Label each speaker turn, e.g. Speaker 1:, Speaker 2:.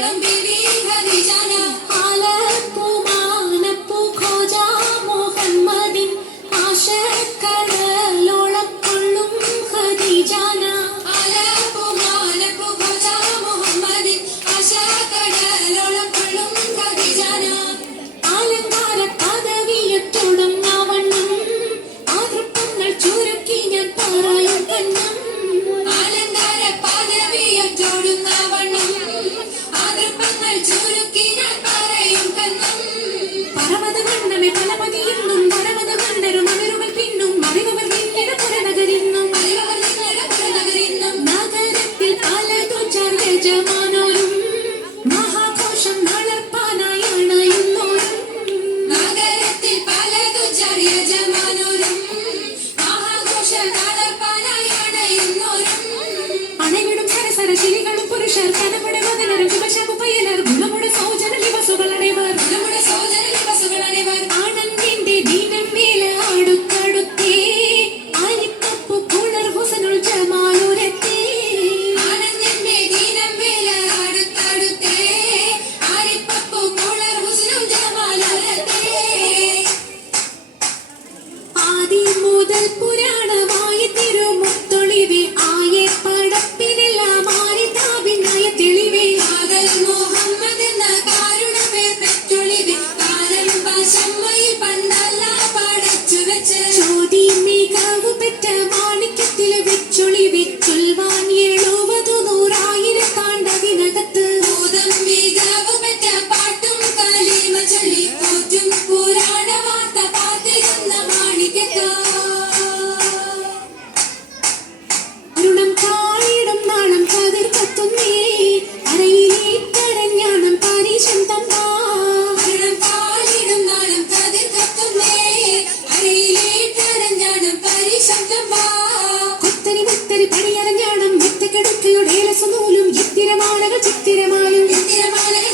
Speaker 1: கிளம்பி வீங்கதி ஜன
Speaker 2: അണകളും സരസരശിലികളും പുരുഷർക്കനും ആദി മുതൽ പുരാ തടിയരഞ്ഞാടും എത്തിക്കിടക്കയുടെ രസനൂലും എത്തിരമാലകൾ ചിത്തിരമായും
Speaker 1: എത്തിരമാലകൾ